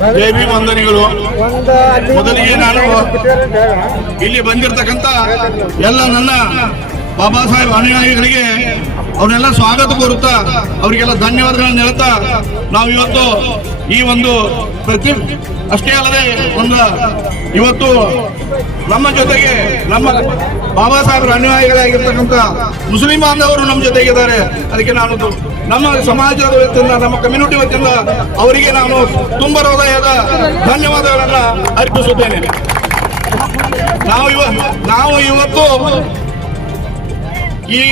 ಭೀಮ್ ವಂದನೆಗಳು. ಮೊದಲಿಗೆ ನಾನು ಇಲ್ಲಿ ಬಂದಿರತಕ್ಕಂತ ಎಲ್ಲ ನನ್ನ ಬಾಬಾ ಸಾಹೇಬ್ ಅನುಯಾಯಿಗಳಿಗೆ ಅವರೆಲ್ಲ ಸ್ವಾಗತ ಕೋರುತ್ತಾ ಅವರಿಗೆಲ್ಲ ಧನ್ಯವಾದಗಳನ್ನು ಹೇಳ್ತಾ ನಾವು ಇವತ್ತು ಈ ಒಂದು ಪ್ರತಿ ಅಷ್ಟೇ ಅಲ್ಲದೆ ಒಂದು ಇವತ್ತು ನಮ್ಮ ಜೊತೆಗೆ ನಮ್ಮ ಬಾಬಾ ಸಾಹೇಬರ ಅನುಯಾಯಿಗಳಾಗಿರ್ತಕ್ಕಂಥ ಮುಸ್ಲಿಂ ಬಾಂಧವರು ನಮ್ಮ ಜೊತೆಗಿದ್ದಾರೆ ಅದಕ್ಕೆ ನಾನು ನಮ್ಮ ಸಮಾಜದ ವತಿಯಿಂದ, ನಮ್ಮ ಕಮ್ಯುನಿಟಿ ವತಿಯಿಂದ ಅವರಿಗೆ ನಾನು ತುಂಬ ಹೃದಯದ ಧನ್ಯವಾದಗಳನ್ನು ಅರ್ಪಿಸುತ್ತೇನೆ. ನಾವು ಇವ ನಾವು ಇವತ್ತು ಈ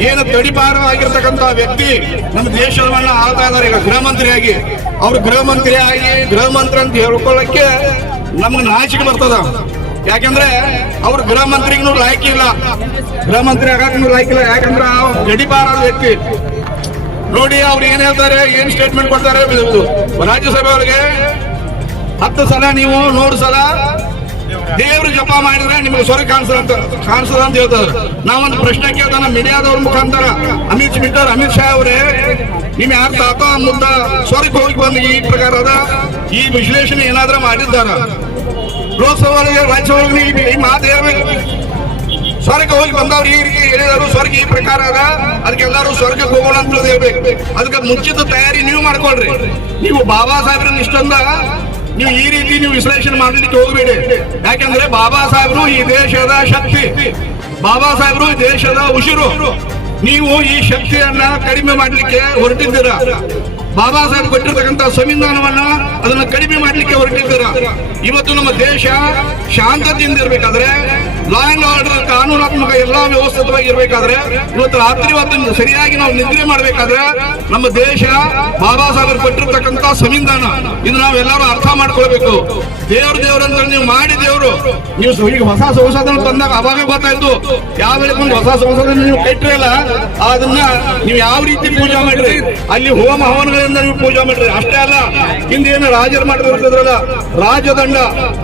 ಏನು ತಡಿಪಾರವಾಗಿರ್ತಕ್ಕಂಥ ವ್ಯಕ್ತಿ ನಮ್ಮ ದೇಶವನ್ನ ಆಳ್ತಾ ಇದ್ದಾರೆ ಈಗ ಗೃಹ ಮಂತ್ರಿಯಾಗಿ ಅವ್ರು ಗೃಹ ಮಂತ್ರಿ ಆಗಿ ಗೃಹ ಮಂತ್ರಿ ಅಂತ ಹೇಳ್ಕೊಳ್ಳಕ್ಕೆ ನಮ್ಗೆ ನಾಚಿಕೆ ಬರ್ತದ. ಯಾಕಂದ್ರೆ ಅವ್ರ ಗೃಹ ಮಂತ್ರಿಗೂ ಲಾಯ್ಕಿ ಇಲ್ಲ. ಗೃಹ ಮಂತ್ರಿ ಆಗಕ್ಕೂ ಲಾಯ್ಕಿಲ್ಲ ಯಾಕಂದ್ರೆ ಗಡಿಪಾರ ವ್ಯಕ್ತಿ. ನೋಡಿ ಅವ್ರು ಏನ್ ಹೇಳ್ತಾರೆ, ಏನ್ ಸ್ಟೇಟ್ಮೆಂಟ್ ಕೊಡ್ತಾರೆ ರಾಜ್ಯಸಭೆ ಅವ್ರಿಗೆ ಹತ್ತು ಸಲ ನೀವು, ನೂರು ಸಲ ದೇವ್ರ ಜಪ ಮಾಡಿದ್ರೆ ನಿಮ್ಗೆ ಸ್ವರ್ಗ ಕಾಣಿಸದ ಅಂತ ಕಾಣಿಸದ ಅಂತ ಹೇಳ್ತಾರೆ. ನಾವೊಂದು ಪ್ರಶ್ನೆ ಕೇಳ್ತಾನ, ಮೀಡಿಯಾದವ್ರ ಮುಖಾಂತರ ಅಮಿತ್ ಬಿಟ್ಟರ್ ಅಮಿತ್ ಶಾ ಅವರೇ, ನಿಮ್ ಯಾರು ತಾತ ಮುದ್ದ ಸ್ವರ್ಗ ಹೋಗಿ ಬಂದು ಈ ಪ್ರಕಾರದ ಈ ವಿಶ್ಲೇಷಣೆ ಏನಾದ್ರೂ ಮಾಡಿದ್ದಾರ? ಲೋಕಸಭಾ ರಾಜ್ಯಸಭೆಗೆ ಈ- ಮಾತು ಹೇಳ್ಬೇಕು. ಸ್ವರ್ಗ ಹೋಗಿ ಬಂದವ್ರು ಈ ರೀತಿ ಹೇಳಿದರು ಸ್ವರ್ಗ ಈ ಪ್ರಕಾರ ಅದ. ಅದಕ್ಕೆಲ್ಲರೂ ಸ್ವರ್ಗಕ್ಕೆ ಹೋಗೋಣ ಅಂತ ಹೇಳಿ ಹೇಳ್ಬೇಕು. ಅದಕ್ಕೆ ಮುಂಚಿತ ತಯಾರಿ ನೀವು ಮಾಡ್ಕೊಳ್ರಿ. ನೀವು ಬಾಬಾ ಸಾಹೇಬ್ರನ್ನ ಇಷ್ಟೊಂದ ನೀವು ಈ ರೀತಿ ನೀವು ವಿಶ್ಲೇಷಣೆ ಮಾಡಲಿಕ್ಕೆ ಹೋಗಬೇಡಿ. ಯಾಕಂದ್ರೆ ಬಾಬಾ ಸಾಹೇಬರು ಈ ದೇಶದ ಶಕ್ತಿ. ಬಾಬಾ ಸಾಹೇಬರು ಈ ದೇಶದ ಉಸಿರು. ನೀವು ಈ ಶಕ್ತಿಯನ್ನ ಕಡಿಮೆ ಮಾಡಲಿಕ್ಕೆ ಹೊರಟಿದ್ದೀರಾ. ಬಾಬಾ ಸಾಹೇಬ್ ಕೊಟ್ಟಿರ್ತಕ್ಕಂಥ ಸಂವಿಧಾನವನ್ನ ಅದನ್ನ ಕಡಿಮೆ ಮಾಡಲಿಕ್ಕೆ ಹೊರಟಿದ್ದೀರಾ. ಇವತ್ತು ನಮ್ಮ ದೇಶ ಶಾಂತತೆಯಿಂದ ಇರ್ಬೇಕಾದ್ರೆ ಲಾ ಅಂಡ್ ಆರ್ಡರ್ ಕಾನೂನಾತ್ಮಕ ಎಲ್ಲಾ ವ್ಯವಸ್ಥಿತವಾಗಿ ಇರಬೇಕಾದ್ರೆ ಇವತ್ತು ರಾತ್ರಿ ಹೊತ್ತು ಸರಿಯಾಗಿ ನಾವು ನಿದ್ರೆ ಮಾಡಬೇಕಾದ್ರೆ ನಮ್ಮ ದೇಶ ಬಾಬಾ ಸಾಹೇಬ್ ಕೊಟ್ಟಿರ್ತಕ್ಕಂಥ ಸಂವಿಧಾನ. ಇದು ನಾವೆಲ್ಲರೂ ಅರ್ಥ ಮಾಡ್ಕೊಳ್ಬೇಕು. ದೇವ್ರ ದೇವ್ರ ಅಂತ ನೀವು ಮಾಡಿ ದೇವರು. ನೀವು ಈಗ ಹೊಸ ಸಂಸದನ ತಂದಾಗ ಅವಾಗ ಗೊತ್ತಾಯ್ತು. ಯಾವ ವೇಳೆಗೊಂದು ಹೊಸ ಸಂಸದನ ನೀವು ಕಟ್ಟಿರಲ್ಲ ಅದನ್ನ ನೀವು ಯಾವ ರೀತಿ ಪೂಜೆ ಮಾಡ್ರಿ ಅಲ್ಲಿ ಹೋಮ ಹವನಗಳಿಂದ ನೀವು ಪೂಜೆ ಮಾಡ್ರಿ ಅಷ್ಟೇ ಅಲ್ಲ ಹಿಂದೇನು ರಾಜರು ಮಾಡಿದ್ರಲ್ಲ ರಾಜದಂಡ.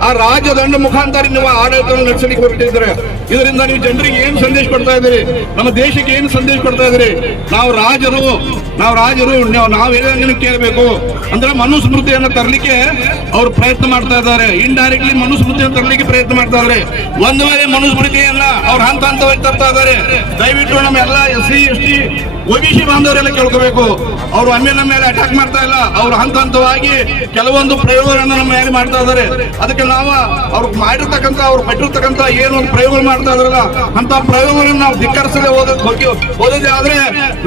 ಆ ರಾಜದಂಡ ಮುಖಾಂತರ ನೀವು ಆಡಳಿತವನ್ನು ನಡೆಸಲಿಕ್ಕೆ ಹೊರಟಿದ್ರೆ ಇದರಿಂದ ನೀವು ಜನರಿಗೆ ಏನು ಸಂದೇಶ ಕೊಡ್ತಾ ಇದ್ದೀರಿ? ನಮ್ಮ ದೇಶಕ್ಕೆ ಏನು ಸಂದೇಶ ಕೊಡ್ತಾ ಇದ್ದೀರಿ? ನಾವು ರಾಜರು ನಾವು ರಾಜರು, ನಾವು- ನಾವು ಹೇಳಂಗೆ ಕೇಳಬೇಕು. ಅಂದ್ರೆ ಮನುಸ್ಮೃತಿಯನ್ನು ತರಲಿಕ್ಕೆ ಅವ್ರು ಪ್ರಯತ್ನ ಮಾಡ್ತಾ ಇದ್ದಾರೆ. ಇಂಡೈರೆಕ್ಟ್ಲಿ ಮನುಸ್ಮೃತಿಯನ್ನು ತರಲಿಕ್ಕೆ ಪ್ರಯತ್ನ ಮಾಡ್ತಾ ಇದ್ದಾರೆ. ಒಂದು ವೇಳೆ ಮನುಸ್ಮೃತಿಯನ್ನ ಅವ್ರು ಹಂತ ಹಂತವಾಗಿ ತರ್ತಾ ಇದ್ದಾರೆ. ದಯವಿಟ್ಟು ನಮ್ಮ ಎಲ್ಲ S C, S T OBC ಬಾಂಧವರೆಲ್ಲ ಕೇಳ್ಕೋಬೇಕು. ಅವರು ಆಮೇಲೆ ನಮ್ಮ ಮೇಲೆ ಅಟ್ಯಾಕ್ ಮಾಡ್ತಾ ಇಲ್ಲ. ಅವರು ಹಂತ ಹಂತವಾಗಿ ಕೆಲವೊಂದು ಪ್ರಯೋಗಗಳನ್ನು ನಮ್ಮ ಮೇಲೆ ಮಾಡ್ತಾ ಇದ್ದಾರೆ. ಅದಕ್ಕೆ ನಾವು ಅವ್ರು ಮಾಡಿರ್ತಕ್ಕಂಥ, ಅವ್ರು ಪಟ್ಟಿರ್ತಕ್ಕಂಥ ಏನು ಒಂದು ಪ್ರಯೋಗ ಮಾಡ್ತಾ ಇದ್ರಲ್ಲ ಅಂತ ಪ್ರಯೋಗಗಳನ್ನು ನಾವು ಧಿಕ್ಕರಿಸದೆ ಓದೋದ್ ಹೋಗಿ ಓದೋದೇ ಆದ್ರೆ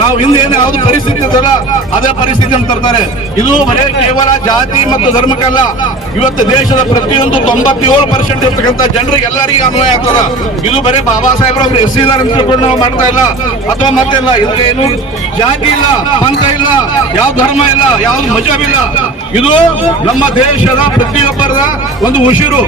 ನಾವು ಹಿಂದೆ ಏನು ಯಾವ್ದು ಪರಿಸ್ಥಿತಿ ಇದಲ್ಲ ಅದೇ ಪರಿಸ್ಥಿತಿ ತರ್ತಾರೆ ಇದು ಬರೇ ಕೇವಲ ಜಾತಿ ಮತ್ತು ಧರ್ಮಕ್ಕಲ್ಲ ಇವತ್ತು ದೇಶದ ಪ್ರತಿಯೊಂದು ತೊಂಬತ್ತೇಳು ಪರ್ಸೆಂಟ್ ಇರ್ತಕ್ಕಂಥ ಜನರಿಗೆ ಎಲ್ಲರಿಗೂ ಅನ್ವಯ ಆಗ್ತದ. ಇದು ಬರೇ ಬಾಬಾ ಸಾಹೇಬ್ರ ಅವ್ರು ಎಸ್ಸಿದಾರ ಅಂತ ತಿಳ್ಕೊಂಡು ನಾವು ಮಾಡ್ತಾ ಇಲ್ಲ. ಅಥವಾ ಮತ್ತಿಲ್ಲ ಇದಕ್ಕೆ ಏನು ಜಾತಿ ಇಲ್ಲ, ಪಂಥ ಇಲ್ಲ, ಯಾವ ಧರ್ಮ ಇಲ್ಲ, ಯಾವ ಮಜಬ್ ಇಲ್ಲ. ಇದು ನಮ್ಮ ದೇಶದ ಪ್ರತಿಯೊಬ್ಬರದ ಒಂದು ಉಸಿರು.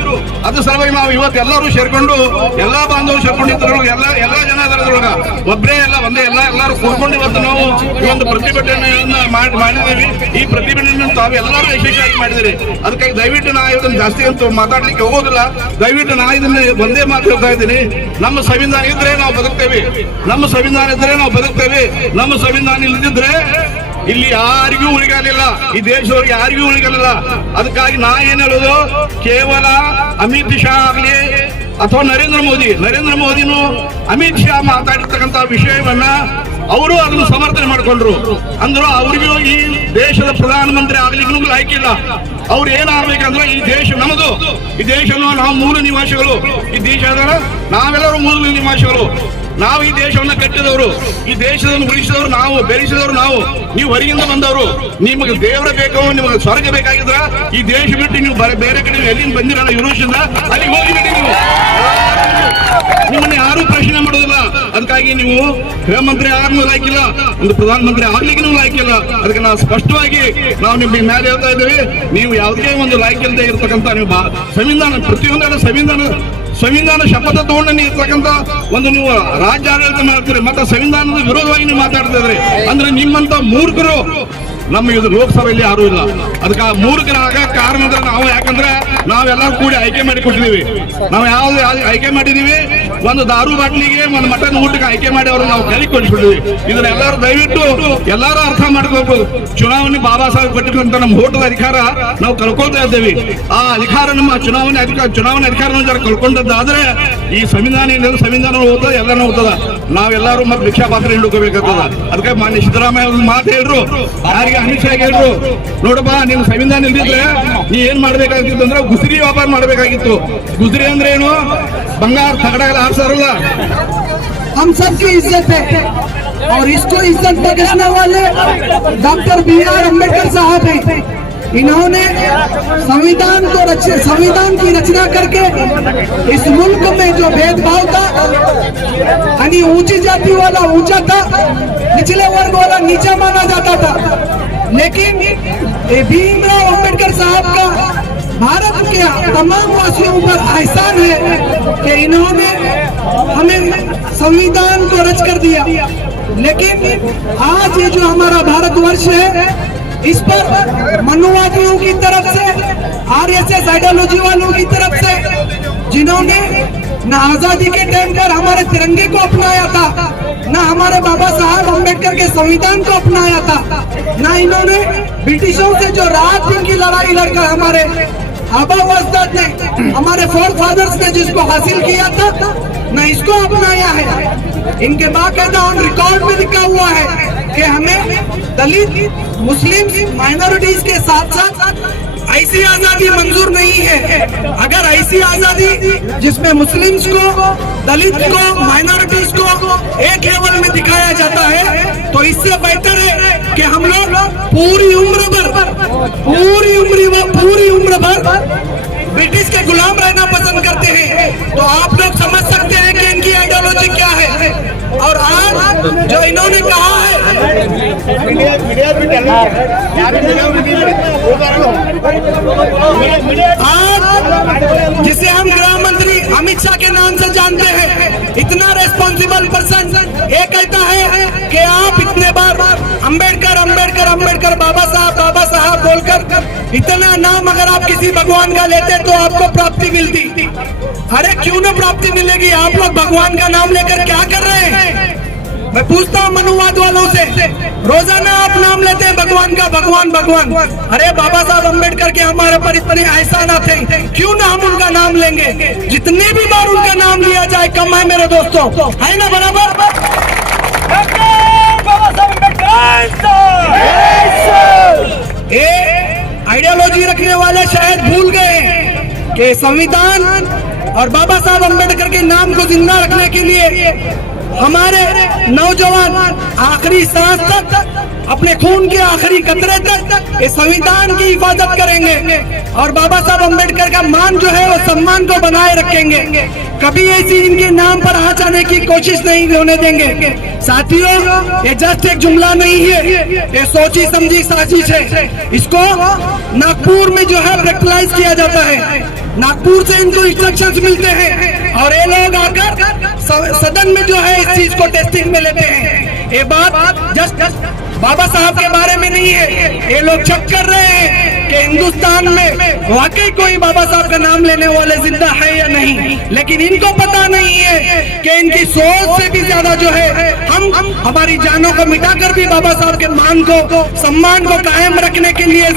ಅದು ಸಲುವಾಗಿ ನಾವು ಇವತ್ತು ಎಲ್ಲರೂ ಸೇರ್ಕೊಂಡು ಎಲ್ಲಾ ಬಾಂಧವರು ಸೇರ್ಕೊಂಡಿದ್ರು ಎಲ್ಲ, ಎಲ್ಲಾ ಜನ ಅದರೊಳಗ ಒಬ್ಬರೇ ಎಲ್ಲ ಒಂದೇ ಎಲ್ಲ ಎಲ್ಲರೂ ಕೂರ್ಕೊಂಡು ಇವತ್ತು ನಾವು ಈ ಒಂದು ಪ್ರತಿಭಟನೆಯನ್ನ ಮಾಡಿ, ಮಾಡಿದ್ದೀವಿ. ಈ ಪ್ರತಿಭಟನೆಯನ್ನು ತಾವು ಎಲ್ಲರೂ ಯಶಸ್ವಿಯಾಗಿ ಮಾಡಿದಿರಿ ಅದಕ್ಕಾಗಿ ದಯವಿಟ್ಟು ನಾ ಇವತ್ತು ಜಾಸ್ತಿ ಅಂತ ಮಾತಾಡ್ಲಿಕ್ಕೆ ಹೋಗೋದಿಲ್ಲ. ದಯವಿಟ್ಟು ನಾ ಇದನ್ನ ಒಂದೇ ಮಾತು ಹೇಳ್ತಾ ಇದ್ದೀನಿ. ನಮ್ಮ ಸಂವಿಧಾನ ಇದ್ರೆ ನಾವು ಬದುಕ್ತೇವೆ. ನಮ್ಮ ಸಂವಿಧಾನ ಇದ್ರೆ ನಾವು ಬದುಕ್ತೇವೆ. ನಮ್ಮ ಸಂವಿಧಾನ ಇಲ್ಲದಿದ್ರೆ ಇಲ್ಲಿ ಯಾರಿಗೂ ಉಳಿಗಾಲಿಲ್ಲ. ಈ ದೇಶದವ್ರಿಗೆ ಯಾರಿಗೂ ಉಳಿಗಾಲಿಲ್ಲ. ಅದಕ್ಕಾಗಿ ನಾ ಏನ್ ಹೇಳೋದು? ಕೇವಲ ಅಮಿತ್ ಶಾ ಆಗ್ಲಿ ಅಥವಾ ನರೇಂದ್ರ ಮೋದಿ. ನರೇಂದ್ರ ಮೋದಿನೂ ಅಮಿತ್ ಶಾ ಮಾತಾಡಿರ್ತಕ್ಕಂಥ ವಿಷಯವನ್ನ ಅವರು ಅದನ್ನು ಸಮರ್ಥನೆ ಮಾಡಿಕೊಂಡ್ರು. ಅಂದ್ರು ಅವ್ರಿಗೂ ಈ ದೇಶದ ಪ್ರಧಾನಮಂತ್ರಿ ಆಗ್ಲಿಕ್ಕೂ ಲಾಯ್ಕಿಲ್ಲ. ಅವ್ರು ಏನಾಗ್ಬೇಕಂದ್ರೆ ಈ ದೇಶ ನಮ್ಮದು ಈ ದೇಶ ನಾವು ಮೂಲ ನಿವಾಸಿಗಳು. ಈ ದೇಶದ ನಾವೆಲ್ಲರೂ ಮೂಲ ನಿವಾಸಿಗಳು. ನಾವು ಈ ದೇಶವನ್ನ ಕಟ್ಟಿದವರು, ಈ ದೇಶವನ್ನು ಉಳಿಸಿದವರು ನಾವು, ಬೆಳೆಸಿದವರು ನಾವು. ನೀವು ಹೊರಗಿಂದ ಬಂದವರು, ನಿಮಗೆ ದೇವರ ಬೇಕೋ, ನಿಮಗೆ ಸ್ವರ್ಗ ಬೇಕಾಗಿದ್ರ? ಈ ದೇಶ ಬಿಟ್ಟು ನೀವು ಬರ- ಕಡೆ ಎಲ್ಲಿಂದ ಬಂದಿರಲ್ಲ ಯುರೋಷಿಂದ ಅಲ್ಲಿ ಹೋಗಿಬಿಡಿ ನೀವು. ನಿಮ್ಮನ್ನ ಯಾರು ಪ್ರಶ್ನೆ ಮಾಡೋದಿಲ್ಲ ಅದಕ್ಕಾಗಿ ನೀವು ಗೃಹ ಮಂತ್ರಿ ಆಗಲು ಲಾಯ್ಕಿಲ್ಲ ಒಂದು ಪ್ರಧಾನಮಂತ್ರಿ ಆಗ್ಲಿಕ್ಕೂ ಲಾಯ್ಕಿಲ್ಲ ಅದಕ್ಕೆ ನಾವು ಸ್ಪಷ್ಟವಾಗಿ ನಾವು ನಿಮ್ಗೆ ಮ್ಯಾಲೆ ಹೇಳ್ತಾ ಇದ್ದೀವಿ. ನೀವು ಯಾವುದೇ ಒಂದು ಲಾಯ್ಕಿಲ್ಲದೆ ಇರ್ತಕ್ಕಂಥ ನೀವು ಸಂವಿಧಾನ ಪ್ರತಿಯೊಂದರ ಸಂವಿಧಾನ ಸಂವಿಧಾನ ಶಪಥ ತಗೊಂಡು ನೀವು ಇರ್ತಕ್ಕಂಥ ಒಂದು ನೀವು ರಾಜ್ಯ ಆಡಳಿತ ಮಾಡ್ತೀರಿ, ಮತ್ತೆ ಸಂವಿಧಾನದ ವಿರೋಧವಾಗಿ ನೀವು ಮಾತಾಡ್ತಾ ಇದ್ರಿ. ಅಂದ್ರೆ ನಿಮ್ಮಂತ ಮೂರ್ಖರು ನಮ್ಮ ಇದು ಲೋಕಸಭೆಯಲ್ಲಿ ಯಾರು ಇಲ್ಲ. ಅದಕ್ಕೆ ಮೂರ್ಖರಾಗ ಕಾರಣ ಅಂದ್ರೆ ನಾವು ಯಾಕಂದ್ರೆ ನಾವೆಲ್ಲ ಕೂಡಿ ಆಯ್ಕೆ ಮಾಡಿ ಕೊಟ್ಟಿದೀವಿ ನಾವು ಯಾವ್ದು ಆಯ್ಕೆ ಮಾಡಿದೀವಿ ಒಂದು ದಾರು ಬಾಟ್ಲಿಗೆ, ಒಂದು ಮಟನ್ ಊಟಕ್ಕೆ ಆಯ್ಕೆ ಮಾಡಿ ಅವ್ರನ್ನ ನಾವು ಕೈ ಕೊಟ್ಬಿಟ್ಟಿದ್ವಿ ಇದನ್ನ ಎಲ್ಲರೂ ದಯವಿಟ್ಟು ಎಲ್ಲರೂ ಅರ್ಥ ಮಾಡ್ಕೋಬೇಕು. ಚುನಾವಣೆ ಬಾಬಾ ಸಾಹೇಬ್ ಕೊಟ್ಟಿರುವಂತ ನಮ್ಮ ಓಟದ ಅಧಿಕಾರ ನಾವು ಕಳ್ಕೊಳ್ತಾ ಇದ್ದೇವೆ. ಆ ಅಧಿಕಾರ ನಮ್ಮ ಚುನಾವಣೆ ಅಧಿಕಾರ ಚುನಾವಣೆ ಅಧಿಕಾರ ಜರ ಕಳ್ಕೊಂಡದ್ದಾದ್ರೆ ಈ ಸಂವಿಧಾನ ಏನಿದೆ ಸಂವಿಧಾನ ಓದ್ತದ ಎಲ್ಲಾನು ಓದ್ತದ ನಾವೆಲ್ಲರೂ ಮತ್ತೆ ಭಿಕ್ಷಾ ಪಾತ್ರ ಹಿಡ್ಕೋಬೇಕಾಗ್ತದ. ಅದಕ್ಕೆ ಮಾನ್ಯ ಸಿದ್ದರಾಮಯ್ಯ ಮಾತು ಹೇಳ್ರು. ಯಾರಿಗೆ ಅಮಿತ್ ಶಾ ಹೇಳ್ರು ನೋಡಪ್ಪ ನೀನು ಸಂವಿಧಾನ ಇಲ್ದಿದ್ರೆ ನೀ ಏನ್ ಮಾಡ್ಬೇಕಾಗಿತ್ತು ಅಂದ್ರೆ ಗುಜರಿ ವ್ಯಾಪಾರ ಮಾಡ್ಬೇಕಾಗಿತ್ತು ಗುಜರಿ ಅಂದ್ರೆ ಏನು ಬಂಗಾರ ತಗಡ ಎಲ್ಲ ಹಾಕ್ಸಾರಲ್ಲ हम सबकी इज्जत है और इसको इज्जत बख्शने वाले डॉक्टर बी आर अम्बेडकर साहब हैं इन्होंने संविधान को रच संविधान की रचना करके इस मुल्क में जो भेदभाव था यानी ऊंची जाति वाला ऊंचा था निचले वर्ग वाला नीचा माना जाता था लेकिन भीमराव अंबेडकर साहब का भारत के तमाम वासियों पर एहसान है कि इन्होंने हमें संविधान को रच कर दिया। लेकिन आज ये जो हमारा भारतवर्ष है, इस पर मनुवादियों की तरफ़ से, आरएसएस आइडियोलॉजी वालों की तरफ़ से जिन्होंने न आज़ादी के टाइम पर हमारे तिरंगे को अपनाया था, न हमारे बाबा साहब अंबेडकर के संविधान को अपनाया था, न इन्होंने ब्रिटिशों से जो रात दिन की लड़ाई लड़कर हमारे आबा ने, हमारे फोर फादर्स ने जिसको हासिल किया था, न इसको अपनाया है। इनके बाकायदा ऑन रिकॉर्ड में लिखा हुआ है कि हमें दलित, मुस्लिम माइनॉरिटीज के साथ साथ ऐसी आज़ादी मंजूर नहीं है। अगर ऐसी आज़ादी जिसमें मुस्लिम्स को, दलित को माइनॉरिटीज को एक लेवल में दिखाया जाता है तो इससे बेहतर है कि हम लोग पूरी उम्र भर, पूरी उम्र पूरी उम्र भर ब्रिटिश के गुलाम रहना पसंद करते हैं। तो आप लोग समझ सकते हैं कि इनकी आइडियोलॉजी क्या है। और आज जो इन्होंने कहा है, आज जिसे हम गृह मंत्री अमित शाह के नाम से जानते हैं, इतना रेस्पॉन्सिबल पर्सन ये कहता है कि आप इतने बार अंबेडकर अंबेडकर अंबेडकर बाबा साहब बाबा साहब बोलकर इतना नाम अगर आप किसी भगवान का लेते तो आपको प्राप्ति मिलती। अरे क्यों ना प्राप्ति मिलेगी? आप लोग भगवान का नाम लेकर क्या कर रहे हैं? मैं पूछता हूँ मनुवाद वालों से। रोज़ाना आप नाम लेते हैं भगवान का भगवान भगवान। अरे बाबा साहब अंबेडकर के हमारे पर इतने ऐसा ना थे क्यों ना हम उनका नाम लेंगे? जितने भी बार उनका नाम लिया जाए कम है मेरे दोस्तों। है ना बराबर? ये आइडियोलॉजी रखने वाले शायद भूल गए कि संविधान और बाबा साहब अंबेडकर के नाम को ज़िंदा रखने के लिए हमारे नौजवान आखिरी सांस तक, अपने खून के आखिरी कतरे तक, इस संविधान की हिफाजत करेंगे। और बाबा साहब अंबेडकर का मान जो है, वो सम्मान को बनाए रखेंगे। कभी ऐसी इनके नाम पर हाथ आने की कोशिश नहीं होने देंगे। साथियों, ये जस्ट एक जुमला नहीं है, ये सोची समझी साजिश है। इसको नागपुर में जो है प्रैक्टिलाइज किया जाता है। नागपुर से इनको इंस्ट्रक्शन मिलते हैं। और ये लोग आकर सदन में जो है इस चीज़ को टेस्टिंग में लेते हैं। ये बात जस्ट बाबा साहब के बारे में नहीं है। ये लोग चेक कर रहे हैं कि हिंदुस्तान में वाकई कोई बाबा साहब का नाम लेने वाले ज़िंदा है या नहीं। लेकिन इनको पता नहीं है कि इनकी सोच से भी ज़्यादा जो है हम हमारी जानों को मिटाकर भी बाबा साहब के मान को, सम्मान को कायम रखने के लिए